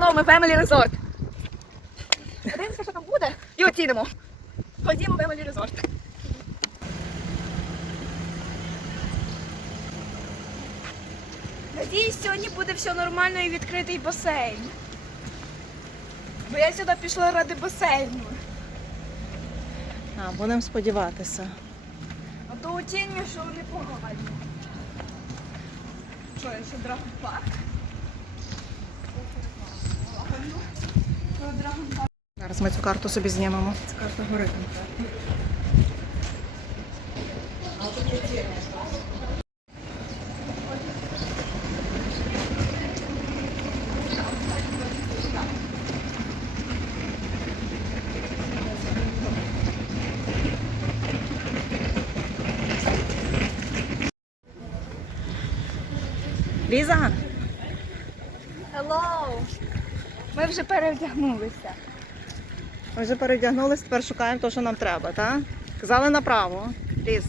Hello, ми Family Resort. Подивимося, що там буде, і оцінимо. Ходімо в Family Resort. Надіюсь, сьогодні буде все нормально і відкритий басейн. Бо я сюди пішла ради басейну. А, будемо сподіватися. А то оцінюю, що вони погані. Що, я ще драгон Зараз ми цю карту собі знімемо. Це карта гори. Ліза, Hello! Ми вже перевдягнулися. ми вже передягнулись, тепер шукаємо те, що нам треба, так? Казали направо. Ліз.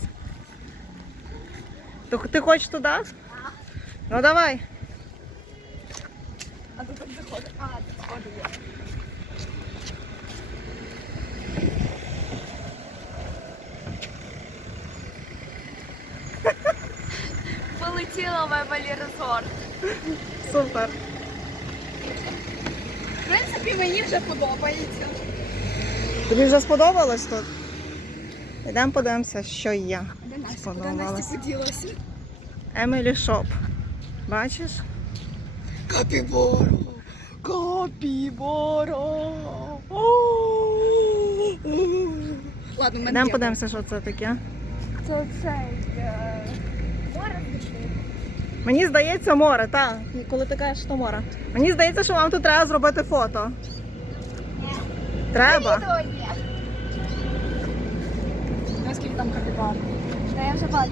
Ти, ти хочеш туди? Ну давай. А тут заходить. А, тут сходи є. Полетіла в Емелі Резорт. Супер. В принципі, мені вже подобається. Тобі вже сподобалось тут? Йдемо подивимося, що є. Де Настя? Куди. Настя поділася? Емілі Шоп. Бачиш? Капіборо! Капіборо! Ладно, мене Йдемо подивимося, що це таке. Це цей... Мені здається, море, так. І коли ти кажеш, що море. Мені здається, що вам тут треба зробити фото. Треба. Наскільки там капібар? Та я вже бачу.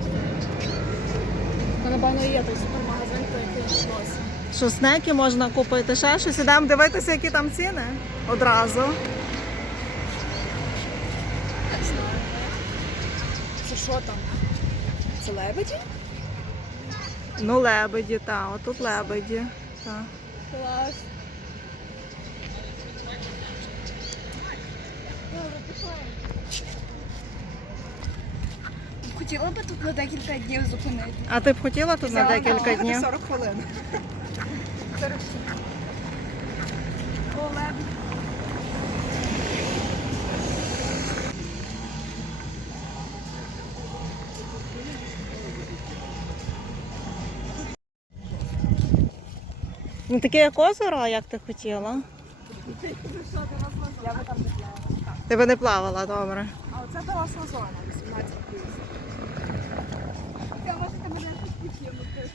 Та, напевно, є той супермагазин, про який йшлося. Що снеки можна купити, ще щось. Ідемо дивитися, які там ціни. Одразу. Це що там? Це лебеді? Ну, лебеді, так. Отут лебеді. Та. Клас. Хотіла би тут на декілька днів зупинити. А ти б хотіла тут на декілька днів? 40 хвилин. Ну таке як озеро, як ти хотіла? Я не знала. Ти би не плавала, добре. А оце доросла зона, 18 плюс. Я можете мене підтягнути.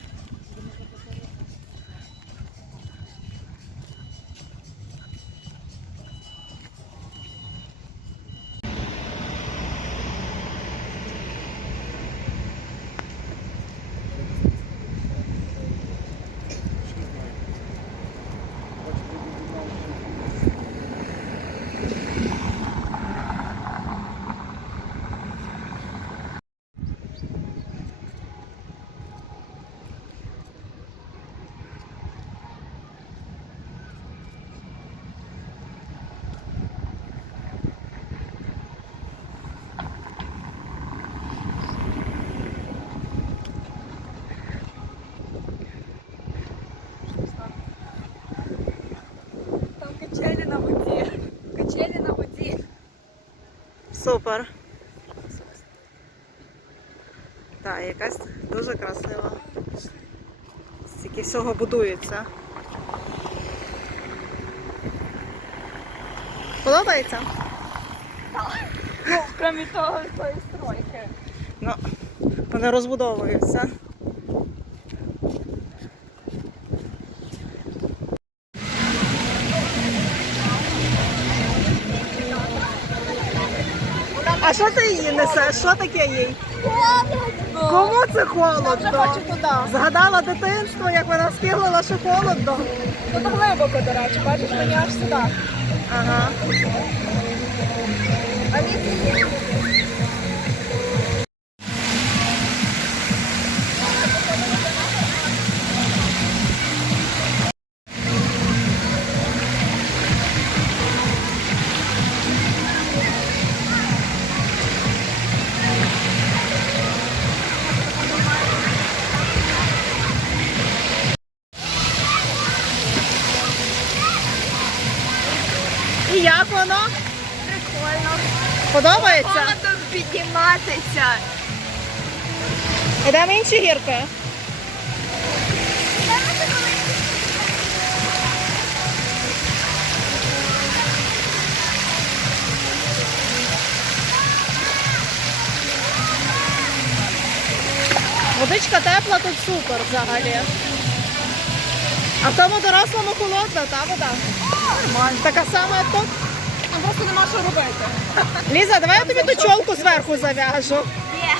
Там качелі на воді. Качелі на воді. Супер. Так, якась дуже красива. Стільки всього будується. Подобається? Ну, крім того, тої стройки. Ну, вони розбудовуються. А що ти її несеш? Що таке їй? Кому це холодно? Хочу туди. Згадала дитинство, як вона скиглила, що холодно. Тут глибоко, до речі, бачиш, мені аж сюди. Ага. А він воно? Прикольно. Подобається? Холодно підніматися. Ідемо інші гірки. Водичка тепла, тут супер взагалі. А в тому дорослому холодна, та вода? Нормально. Така сама, як тут. Там просто нема що робити. Ліза, давай я тобі ту чолку зверху зав'яжу. Є.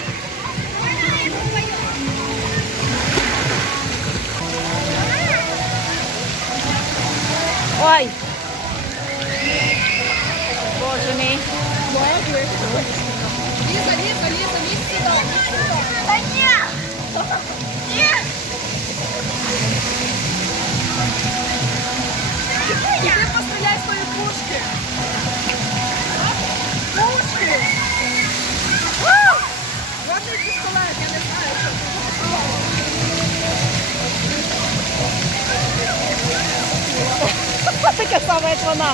Ой. Боже мій. Ліза, Ліза, Ліза, Ліза. Та ні. Ні. Іди постріляй з тої пушки. Пушки. Водний пістолет, я не знаю, що це. Така сама, як вона.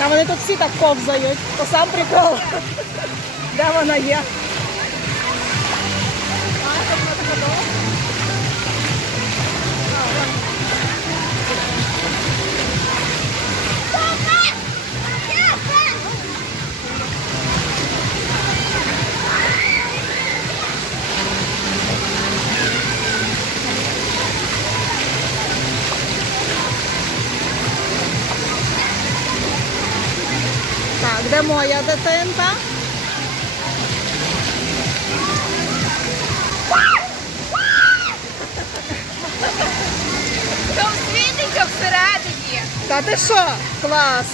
Та вони тут всі так ковзають. То сам прикол. Де вона є? Моя дитинка? Там світиться всередині. Та ти що? Клас.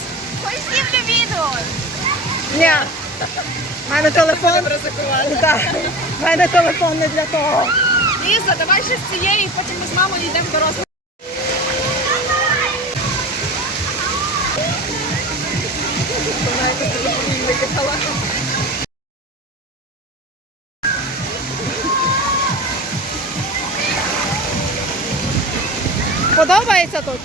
Хоч знімлю відео. Ні. У мене телефон. Так. У мене телефон не для того. Ліза, давай ще з цієї, потім ми з мамою йдемо в Подобається тут?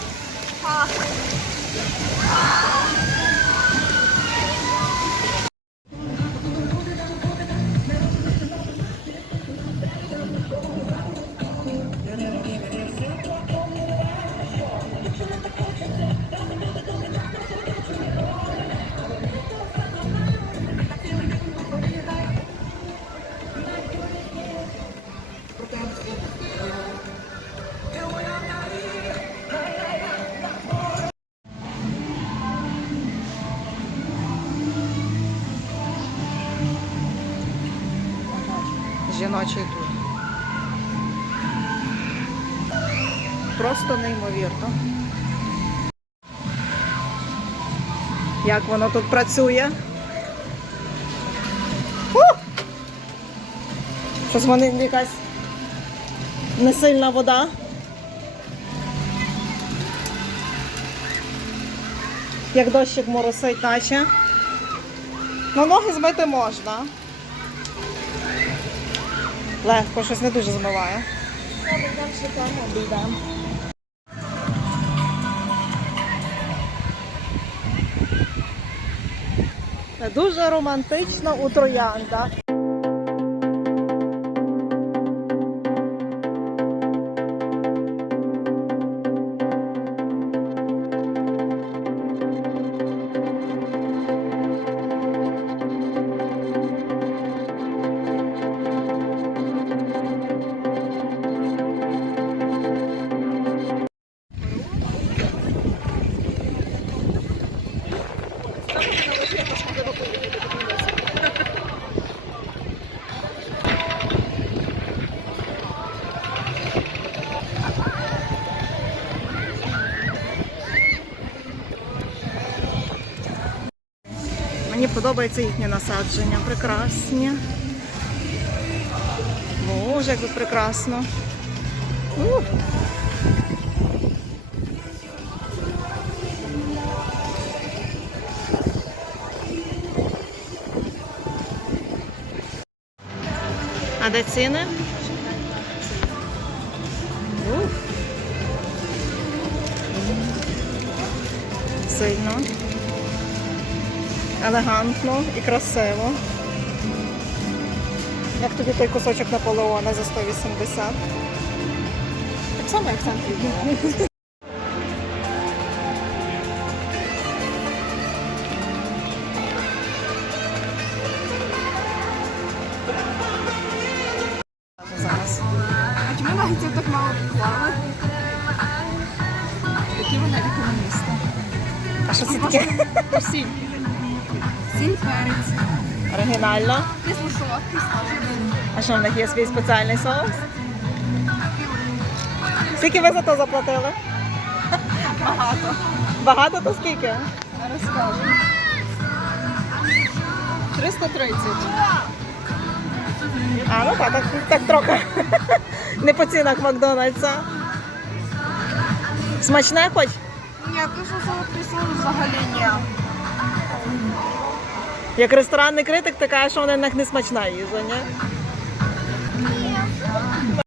Жіночий тут. Просто неймовірно. Як воно тут працює? Ух! Щось в мене якась несильна вода. Як дощик моросить, наче. Ну, ноги змити можна. Легко, щось не дуже змиває. Дуже романтично у трояндах. Мені подобається їхнє насадження. Прекрасні. Боже, як тут прекрасно. У! Де ціни? Сильно. Елегантно і красиво. Як тобі той кусочок Наполеона за 180? Так само, як в А так мало реклами? Які вони економісти? А що це таке? Сіль. Сіль, перець. Оригінально. Кисло солодкий сладкий. А що в них є свій спеціальний соус? Скільки ви за то заплатили? Багато. Багато то скільки? Зараз скажу. 330. А, ну так, так, так трохи. Не по цінах Макдональдса. Смачне хоч? Ні, кисло солодкий соус взагалі ні. Як ресторанний критик, ти кажеш, що вона них не смачна їжа, ні?